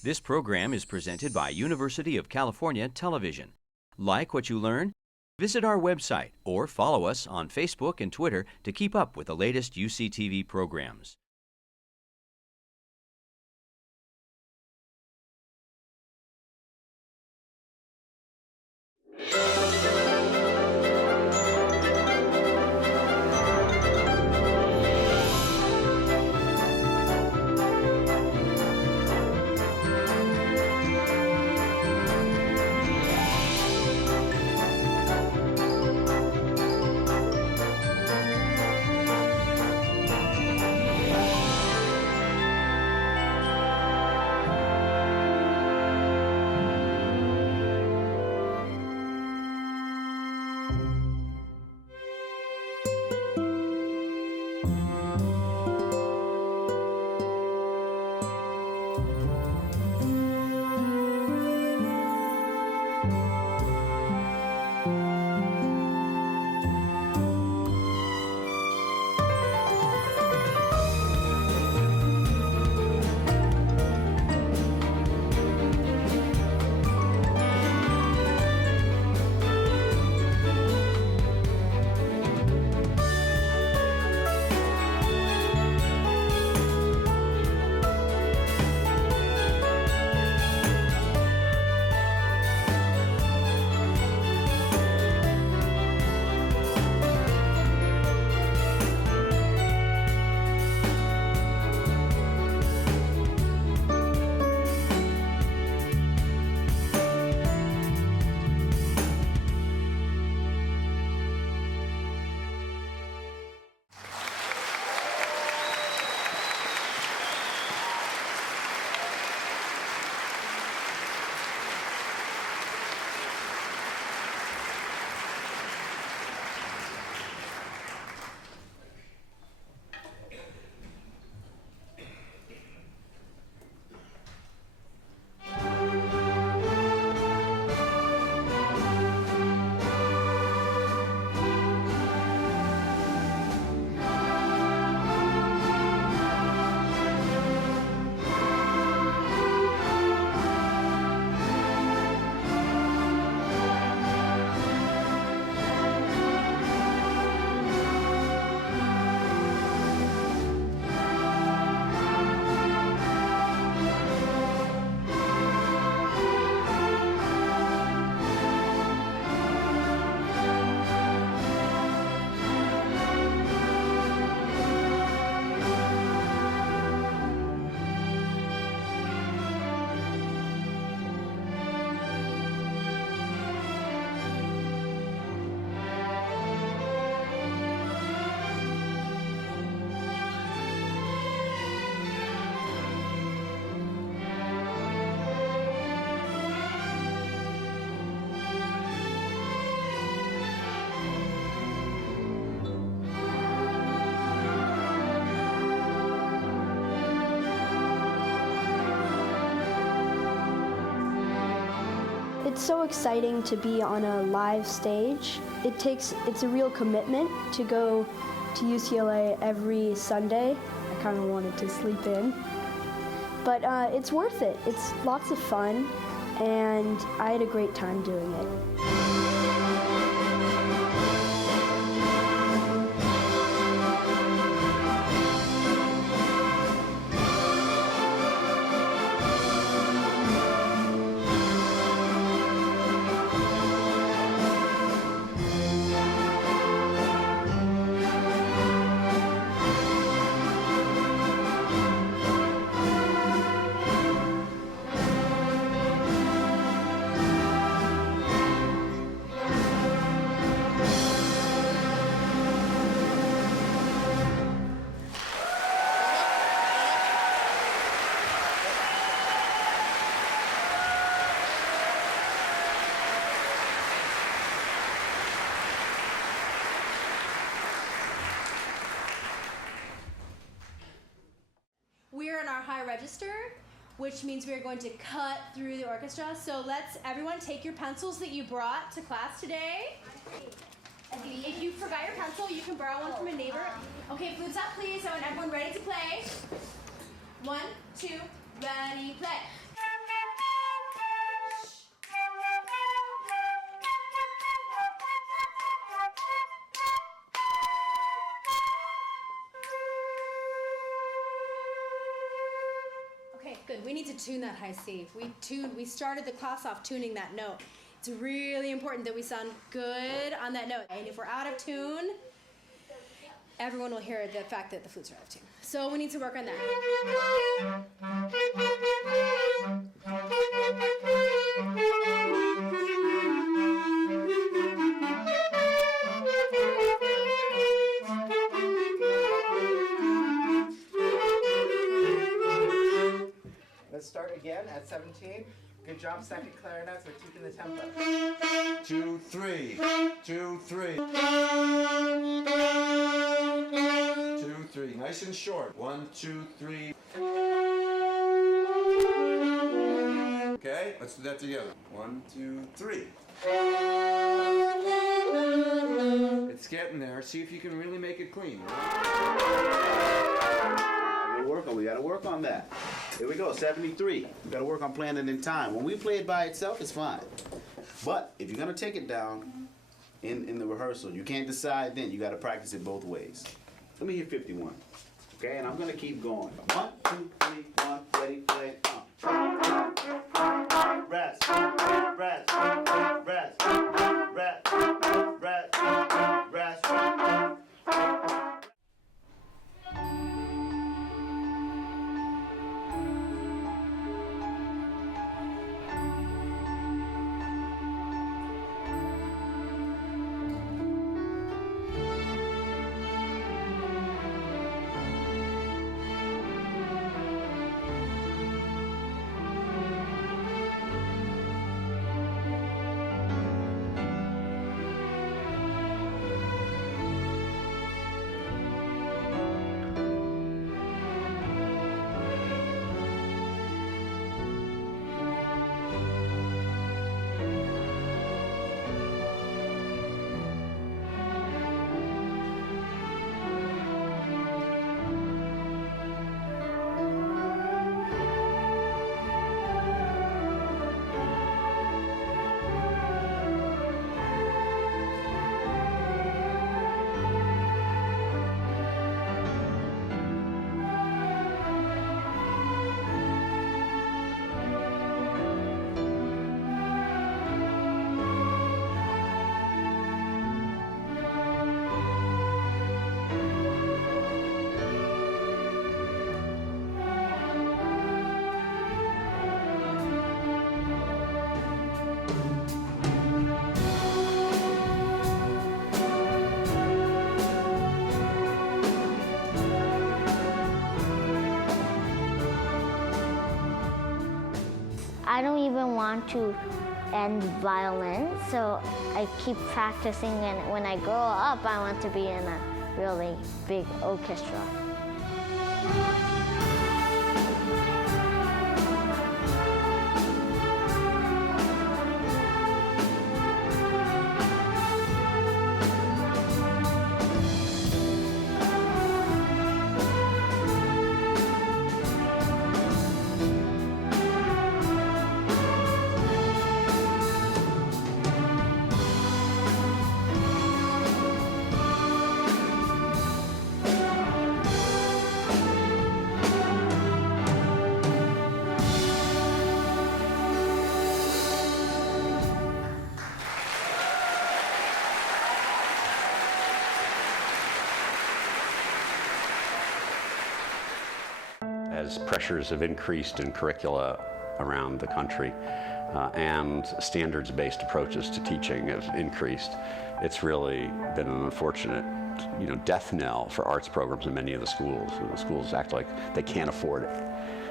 This program is presented by University of California Television. Like what you learn? Visit our website or follow us on Facebook and Twitter to keep up with the latest UCTV programs. It's so exciting to be on a live stage. It's a real commitment to go to UCLA every Sunday. I kind of wanted to sleep in. But it's worth it. It's lots of fun, and I had a great time doing it. We're in our high register, which means we're going to cut through the orchestra. So let's everyone take your pencils that you brought to class today. If you forgot your pencil, you can borrow one from a neighbor. Okay, flutes up please. I want everyone ready to play. 1, 2, ready, play. Good. We need to tune that high C. We started the class off tuning that note. It's really important that we sound good on that note. And if we're out of tune, everyone will hear the fact that the flutes are out of tune. So we need to work on that. Let's start again at 17. Good job, second clarinets. We're keeping the tempo. 2, 3, 2, 3. 2, 3. Nice and short. 1, 2, 3. Okay, let's do that together. 1, 2, 3. It's getting there. See if you can really make it clean. We got to work on that. Here we go, 73. We got to work on playing it in time. When we play it by itself, it's fine. But if you're going to take it down in the rehearsal, you can't decide then. You got to practice it both ways. Let me hear 51. Okay, and I'm going to keep going. 1, 2, 3, 1, ready, play, rest, rest, rest, rest, rest, rest, rest. I don't even want to end violin, so I keep practicing, and when I grow up, I want to be in a really big orchestra. As pressures have increased in curricula around the country and standards-based approaches to teaching have increased, it's really been an unfortunate, death knell for arts programs in many of the schools. The schools act like they can't afford it.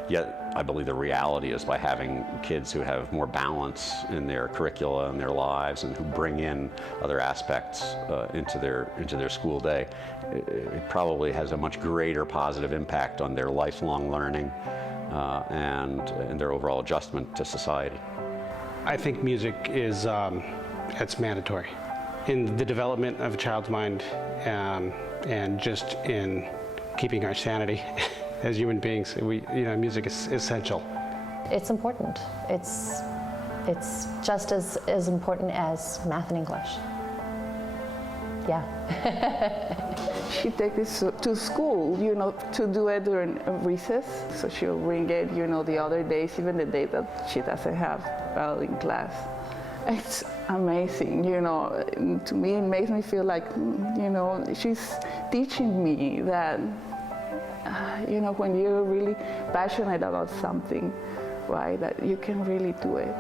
Yet, I believe the reality is by having kids who have more balance in their curricula and their lives and who bring in other aspects into their school day, it probably has a much greater positive impact on their lifelong learning and their overall adjustment to society. I think music is it's mandatory in the development of a child's mind and just in keeping our sanity. As human beings, music is essential. It's important. It's just as important as math and English. Yeah. she takes this to school, you know, to do it during recess. So she'll bring it, you know, the other days, even the day that she doesn't have violin class. It's amazing, you know. To me, it makes me feel like, you know, she's teaching me that, you know, when you're really passionate about something, right, that you can really do it.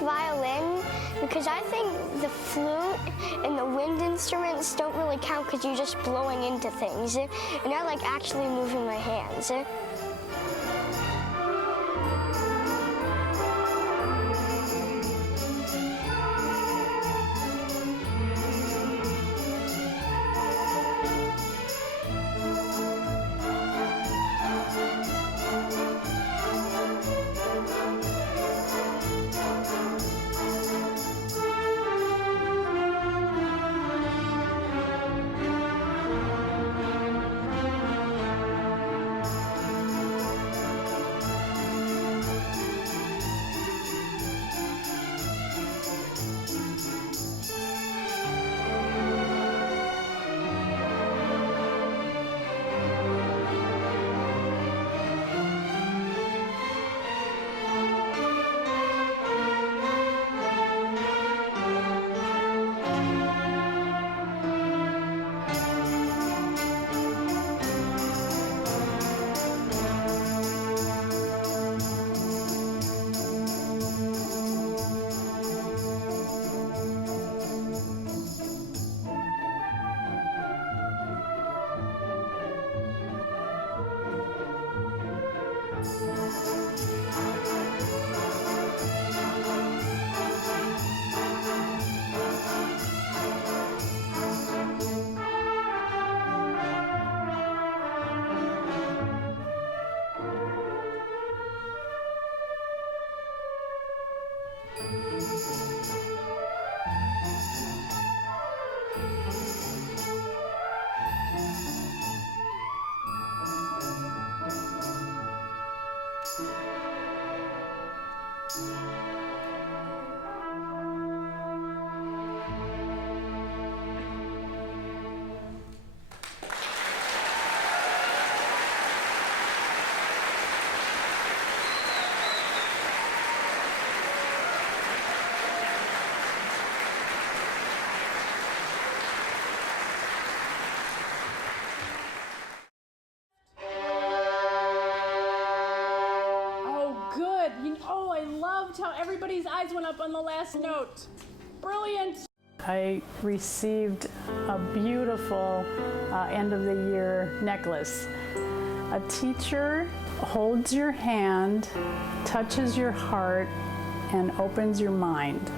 Violin because I think the flute and the wind instruments don't really count because you're just blowing into things and I like actually moving my hands. How everybody's eyes went up on the last note. Brilliant. I received a beautiful end of the year necklace. A teacher holds your hand, touches your heart, and opens your mind.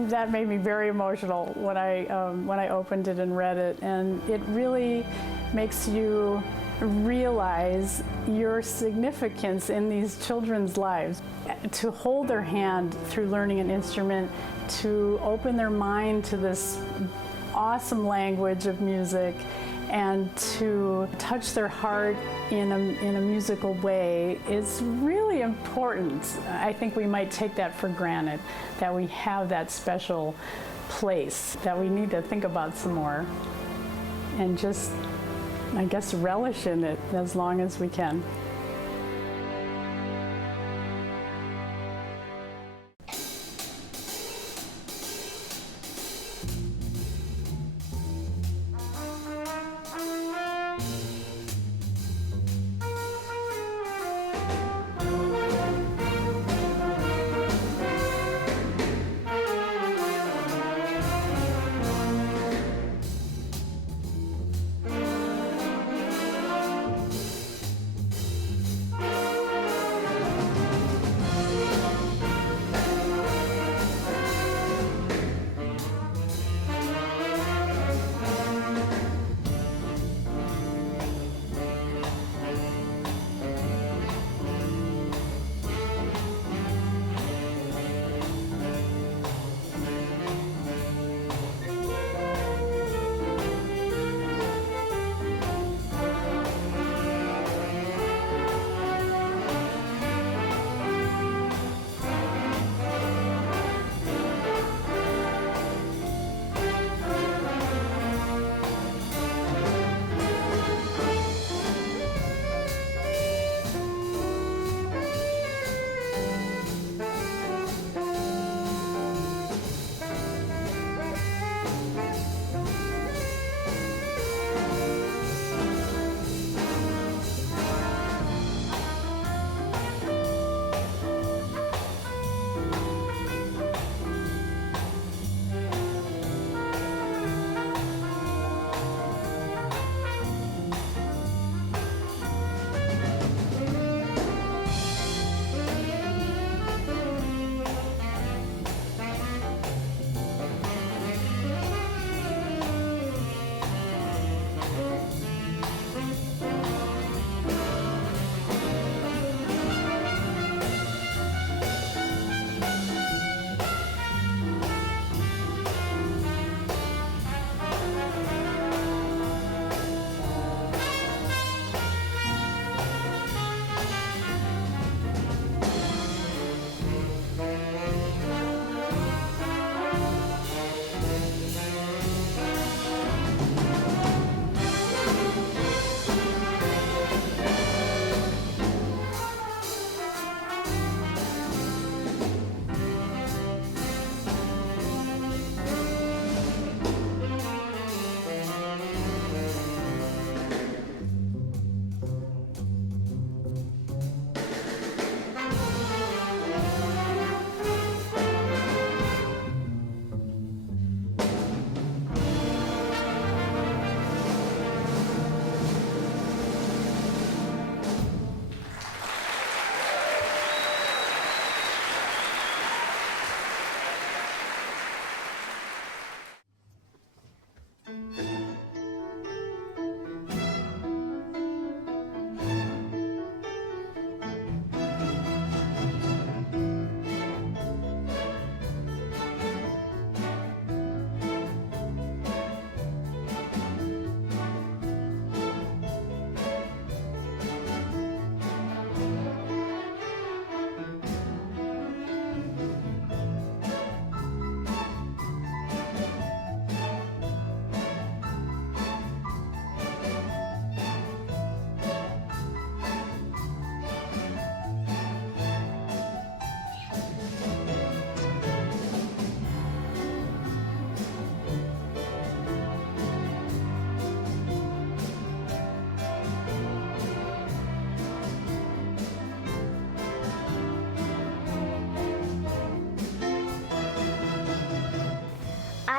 That made me very emotional when I opened it and read it, and it really makes you realize your significance in these children's lives. To hold their hand through learning an instrument, to open their mind to this awesome language of music, and to touch their heart in a musical way is really important. I think we might take that for granted, that we have that special place that we need to think about some more and just, I guess, relish in it as long as we can.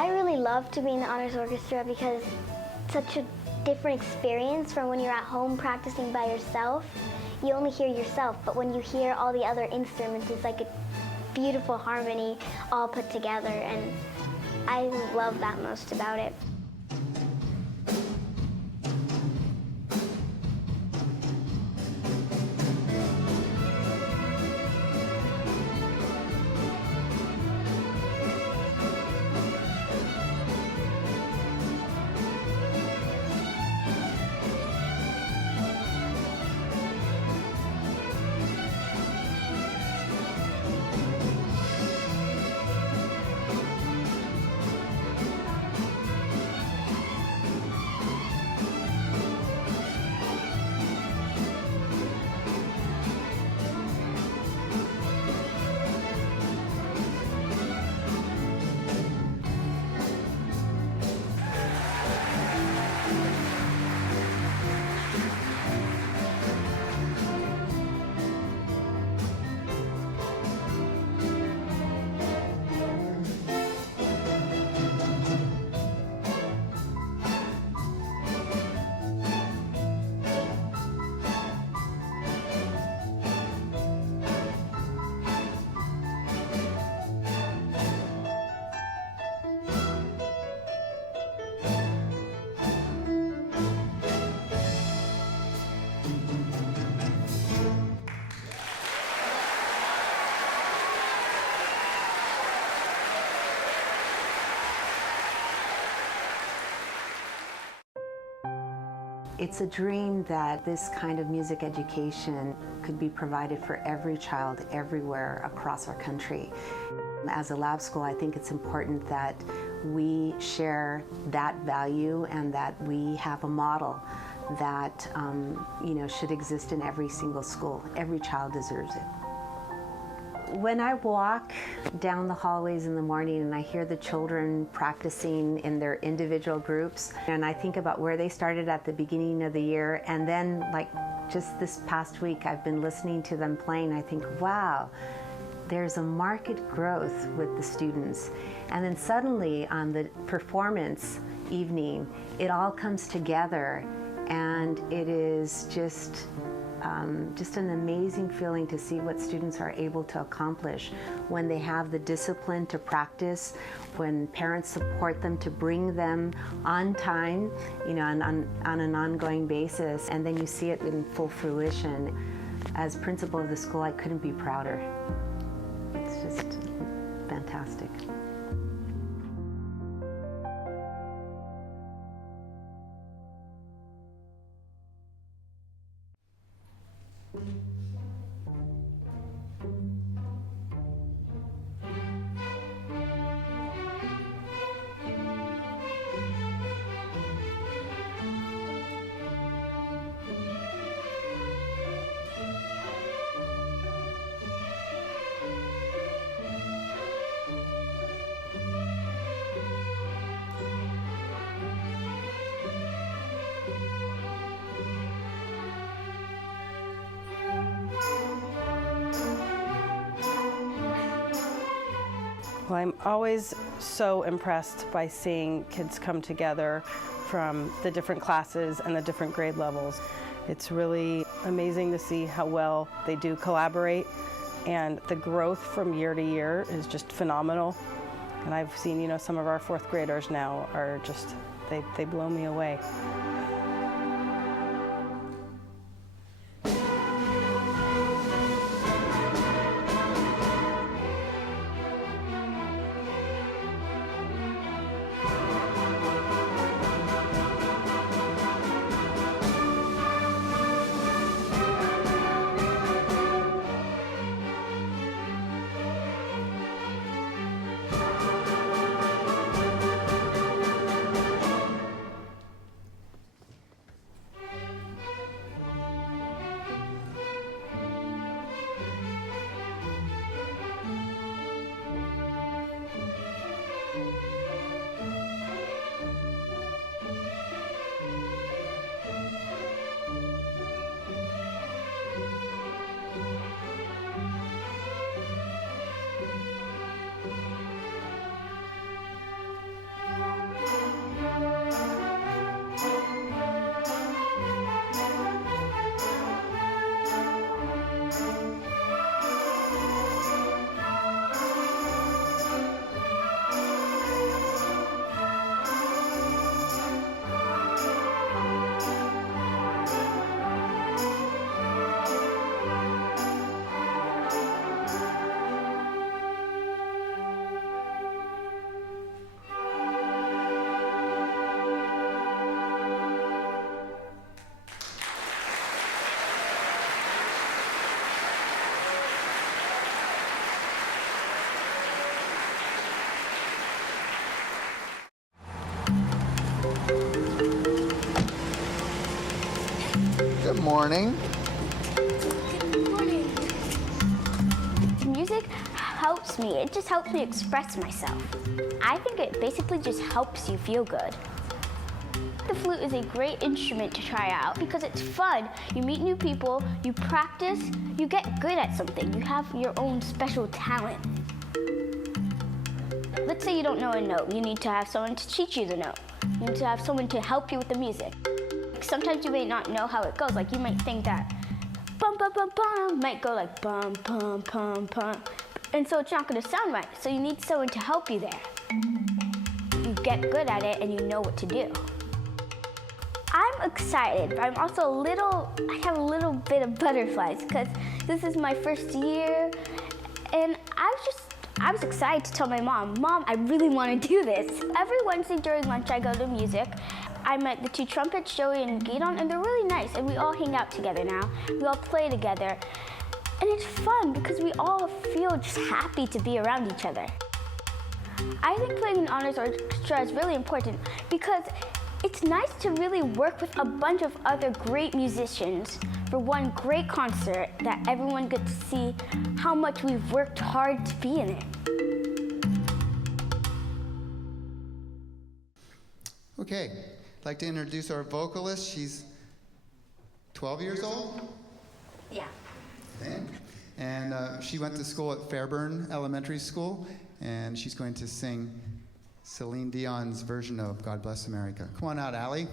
I really love to be in the honors orchestra because it's such a different experience from when you're at home practicing by yourself. You only hear yourself, but when you hear all the other instruments, it's like a beautiful harmony all put together, and I love that most about it. It's a dream that this kind of music education could be provided for every child everywhere across our country. As a lab school, I think it's important that we share that value and that we have a model that should exist in every single school. Every child deserves it. When I walk down the hallways in the morning and I hear the children practicing in their individual groups, and I think about where they started at the beginning of the year, and then like just this past week I've been listening to them playing, I think, wow, there's a marked growth with the students. And then suddenly on the performance evening, it all comes together, and it is just an amazing feeling to see what students are able to accomplish when they have the discipline to practice, when parents support them to bring them on time, on an ongoing basis, and then you see it in full fruition. As principal of the school, I couldn't be prouder. It's just fantastic. Well, I'm always so impressed by seeing kids come together from the different classes and the different grade levels. It's really amazing to see how well they do collaborate, and the growth from year to year is just phenomenal. And I've seen, some of our fourth graders now are just, they blow me away. Good morning. Good morning. Music helps me. It just helps me express myself. I think it basically just helps you feel good. The flute is a great instrument to try out because it's fun. You meet new people, you practice, you get good at something. You have your own special talent. Let's say you don't know a note. You need to have someone to teach you the note. You need to have someone to help you with the music. Sometimes you may not know how it goes. Like you might think that bum bum bum bum might go like bum bum bum bum, and so it's not going to sound right. So you need someone to help you there. You get good at it and you know what to do. I'm excited, but I'm also I have a little bit of butterflies because this is my first year, and I was excited to tell my mom, I really want to do this. Every Wednesday during lunch I go to music. I met the two trumpets, Joey and Gideon, and they're really nice, and we all hang out together now. We all play together, and it's fun because we all feel just happy to be around each other. I think playing in honors orchestra is really important because it's nice to really work with a bunch of other great musicians for one great concert that everyone gets to see how much we've worked hard to be in it. Okay, I'd like to introduce our vocalist. She's 12 years old? Yeah. Okay. And she went to school at Fairburn Elementary School, and she's going to sing Celine Dion's version of God Bless America. Come on out, Allie.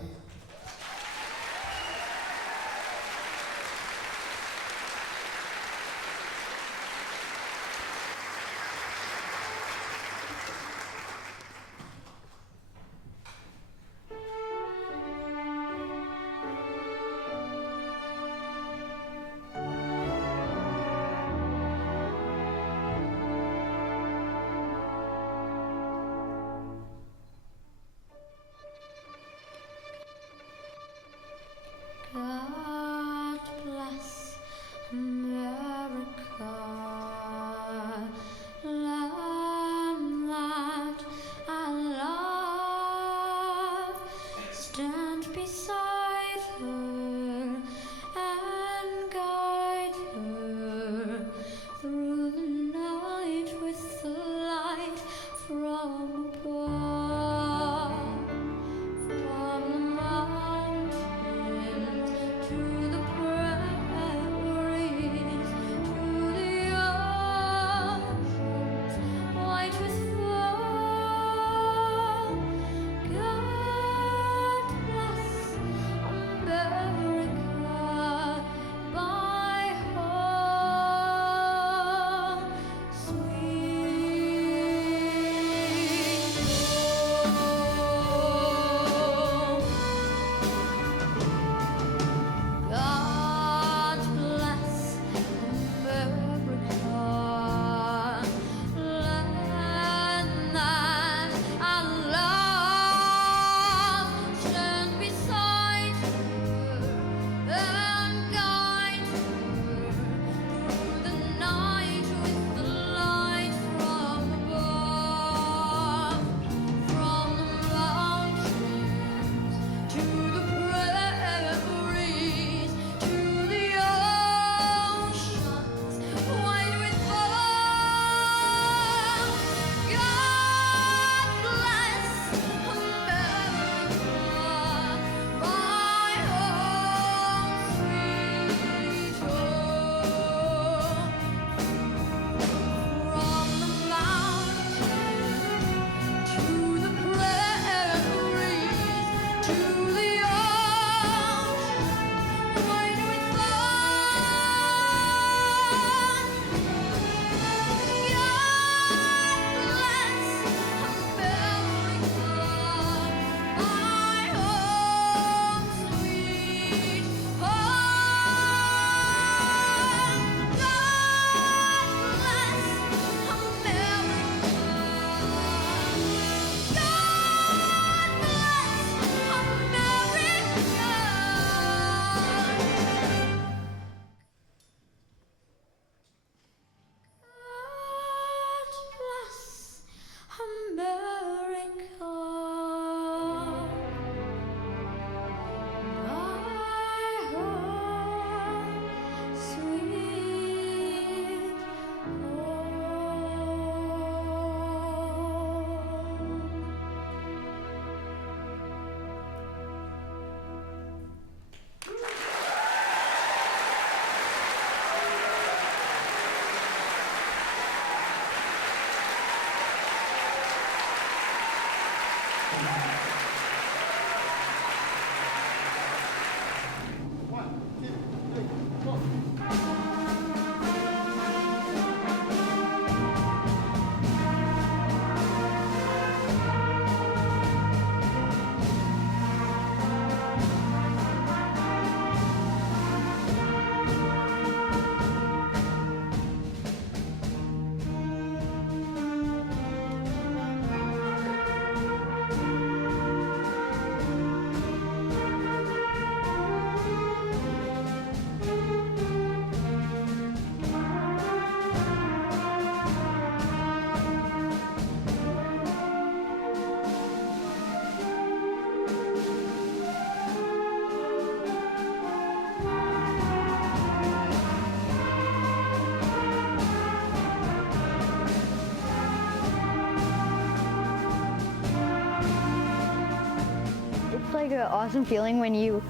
It's like an awesome feeling when you've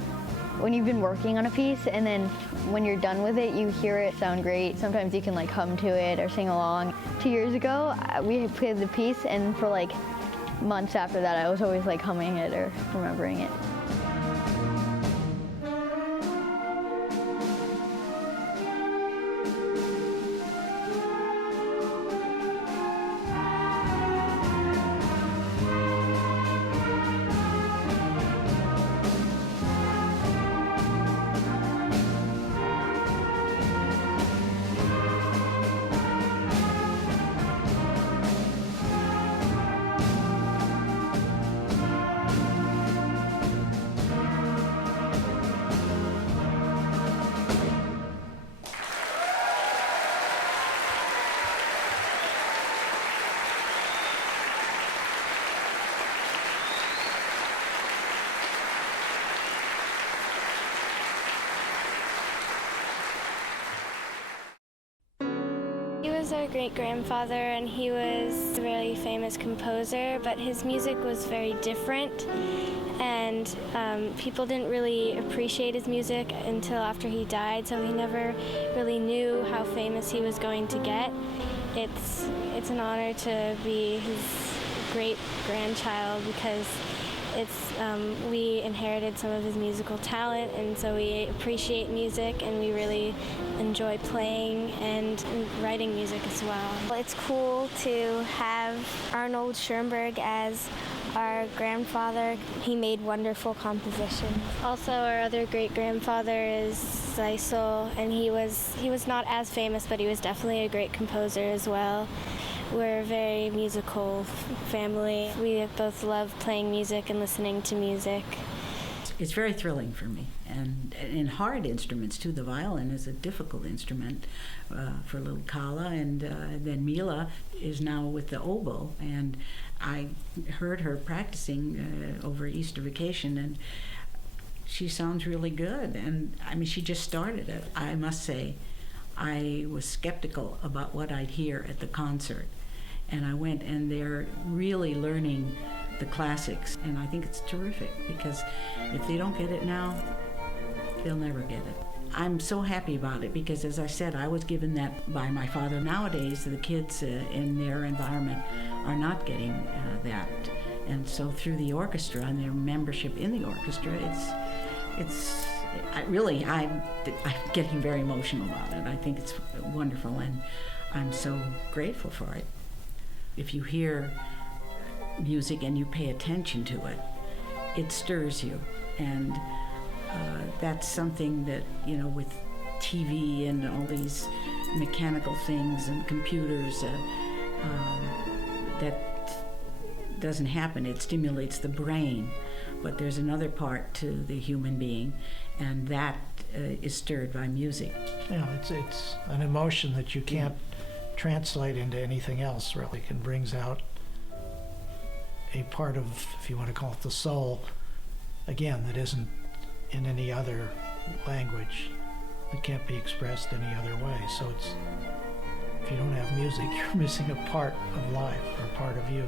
been working on a piece and then when you're done with it, you hear it sound great. Sometimes you can like hum to it or sing along. 2 years ago, we played the piece and for like months after that, I was always like humming it or remembering it. He was our great-grandfather, and he was a really famous composer, but his music was very different, and people didn't really appreciate his music until after he died, so he never really knew how famous he was going to get. It's an honor to be his great-grandchild because we inherited some of his musical talent, and so we appreciate music and we really enjoy playing and writing music as well. It's cool to have Arnold Schoenberg as our grandfather. He made wonderful compositions. Also, our other great-grandfather is Zeisel, and he was not as famous, but he was definitely a great composer as well. We're a very musical family. We both love playing music and listening to music. It's very thrilling for me, and in hard instruments too. The violin is a difficult instrument for little Kala, and then Mila is now with the oboe, and I heard her practicing over Easter vacation, and she sounds really good, and I mean she just started it. I must say I was skeptical about what I'd hear at the concert, and I went, and they're really learning the classics, and I think it's terrific because if they don't get it now, they'll never get it. I'm so happy about it because, as I said, I was given that by my father. Nowadays, the kids in their environment are not getting that, and so through the orchestra and their membership in the orchestra, I'm getting very emotional about it. I think it's wonderful, and I'm so grateful for it. If you hear music and you pay attention to it, it stirs you, and that's something that, with TV and all these mechanical things and computers, that doesn't happen. It stimulates the brain, but there's another part to the human being, and that is stirred by music. It's an emotion that you can't translate into anything else, really. It brings out a part of, if you want to call it the soul, again, that isn't in any other language. It can't be expressed any other way. So if you don't have music, you're missing a part of life or a part of you.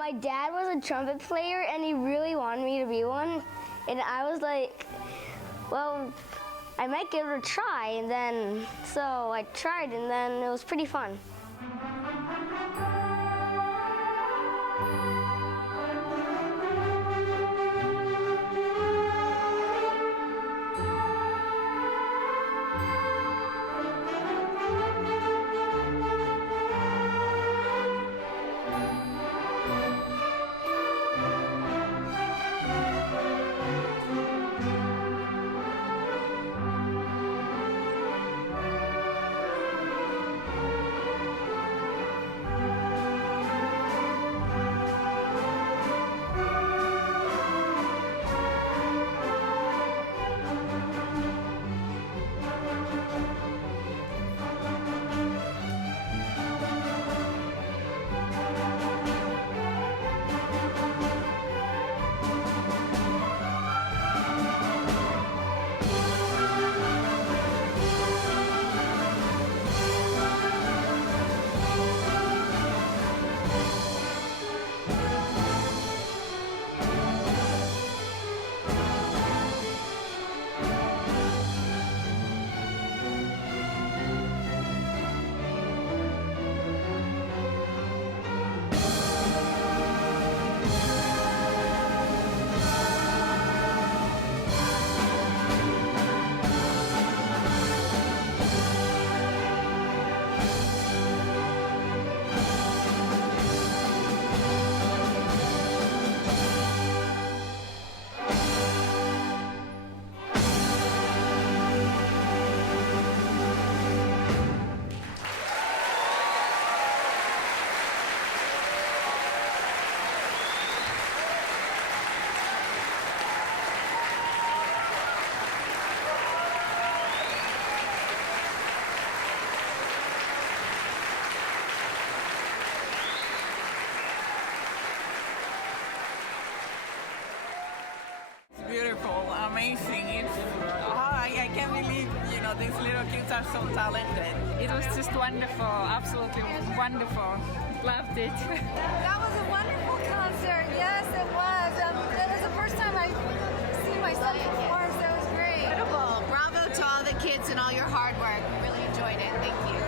My dad was a trumpet player and he really wanted me to be one. And I was like, well, I might give it a try. And then, so I tried and then it was pretty fun. Beautiful, amazing. I can't believe, these little kids are so talented. It was just wonderful, absolutely wonderful. Loved it. That was a wonderful concert. Yes, it was. It was the first time I've seen myself perform, so it was great. Incredible. Bravo to all the kids and all your hard work. We really enjoyed it. Thank you.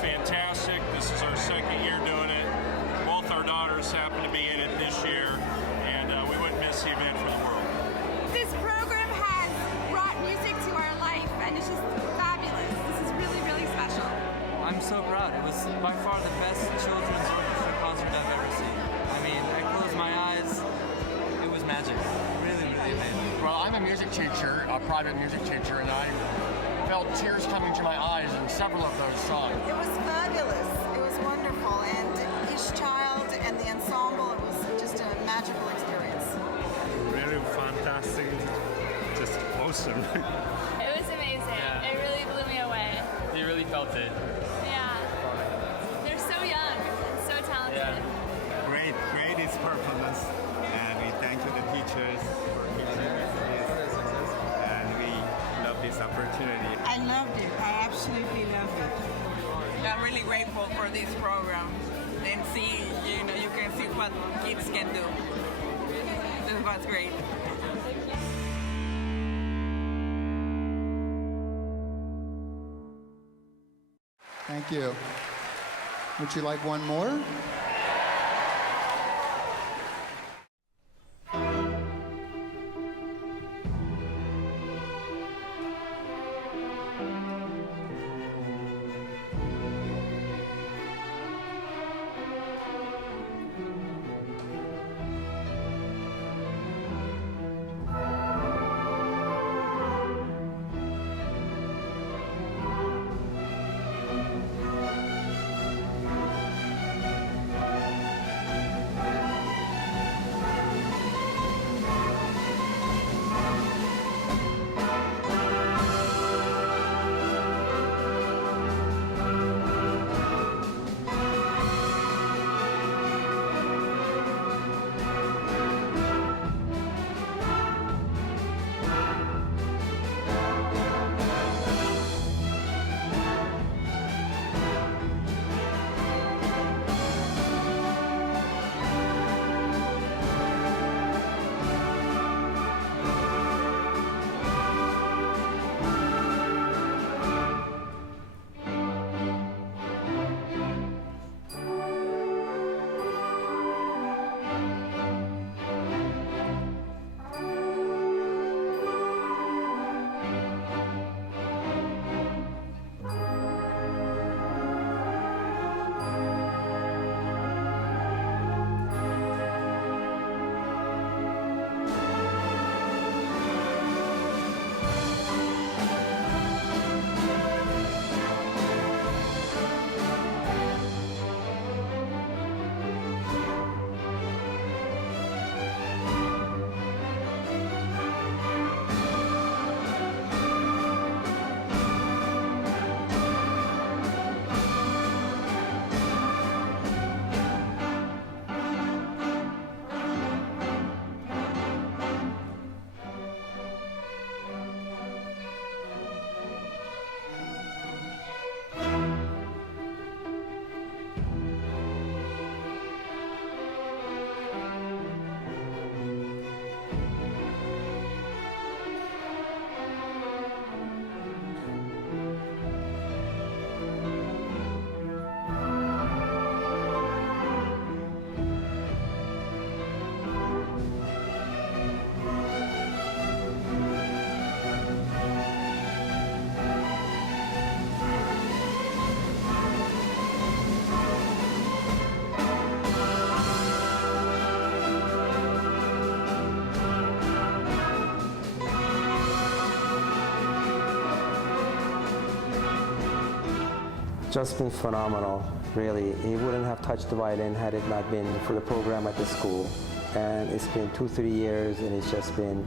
Fantastic. This is our second year doing it. Both our daughters happen to be in it this year, and we wouldn't miss the event for the world. This program has brought music to our life, and it's just fabulous. This is really, really special. I'm so proud. It was by far the best children's orchestra concert I've ever seen. I mean, I closed my eyes. It was magic. Really, really amazing. Well, I'm a music teacher, a private music teacher, and I felt tears coming to my eyes in several of those songs. It was fabulous. It was wonderful, and each child and the ensemble, it was just a magical experience. Really fantastic. Just awesome. It was amazing. Yeah. It really blew me away. You really felt it. Yeah. They're so young and so talented. Yeah. Great is performance, and we thank you the teachers for teaching us this, and we love this opportunity. I loved it. I absolutely loved it. I'm really grateful for this program and see, you can see what kids can do. This was great. Thank you. Would you like one more? just been phenomenal, really. He wouldn't have touched the violin had it not been for the program at the school. And it's been 2-3 years, and it's just been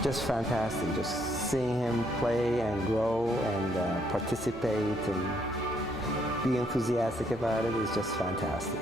just fantastic. Just seeing him play and grow and participate and be enthusiastic about it is just fantastic.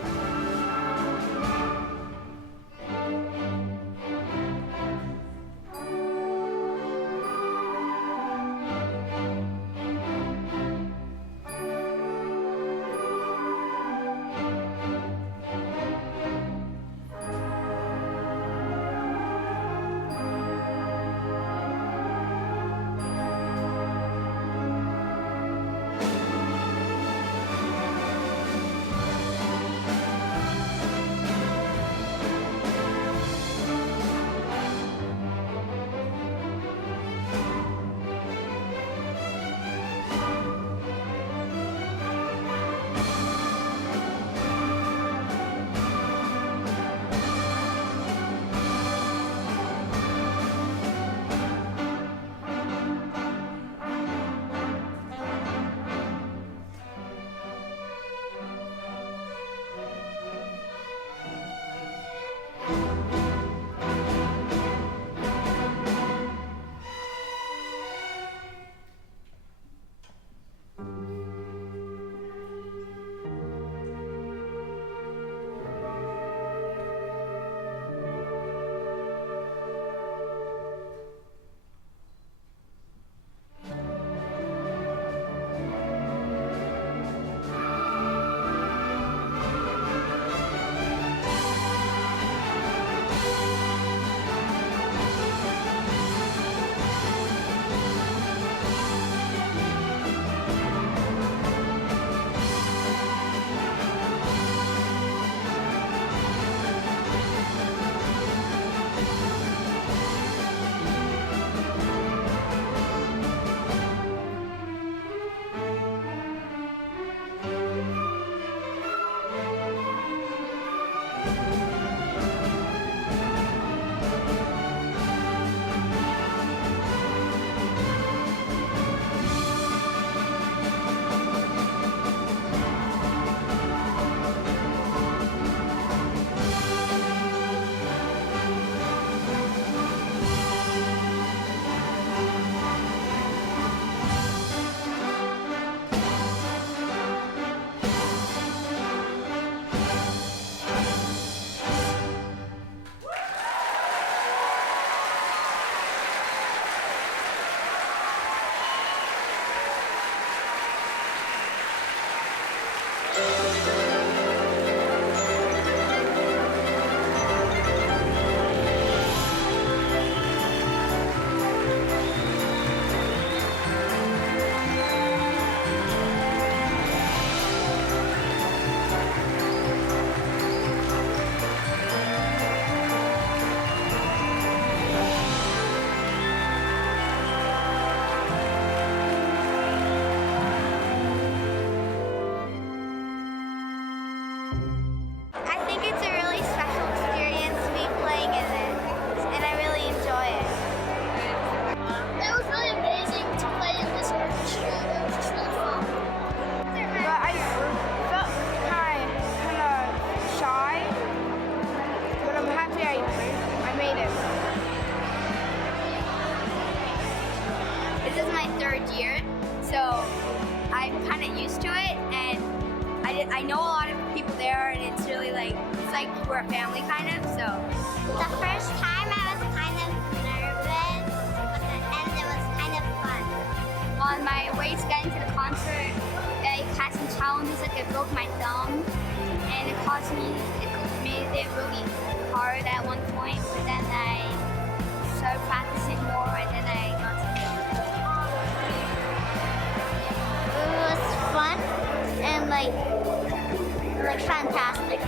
Year, so I'm kind of used to it, and I know a lot of people there, and it's really it's like we're a family kind of. So the first time I was kind of nervous, and it was kind of fun. On my way to getting to the concert, I had some challenges, like I broke my thumb, and it made it really hard at one point, but then I started practicing more, and then I got to fun and like fantastic.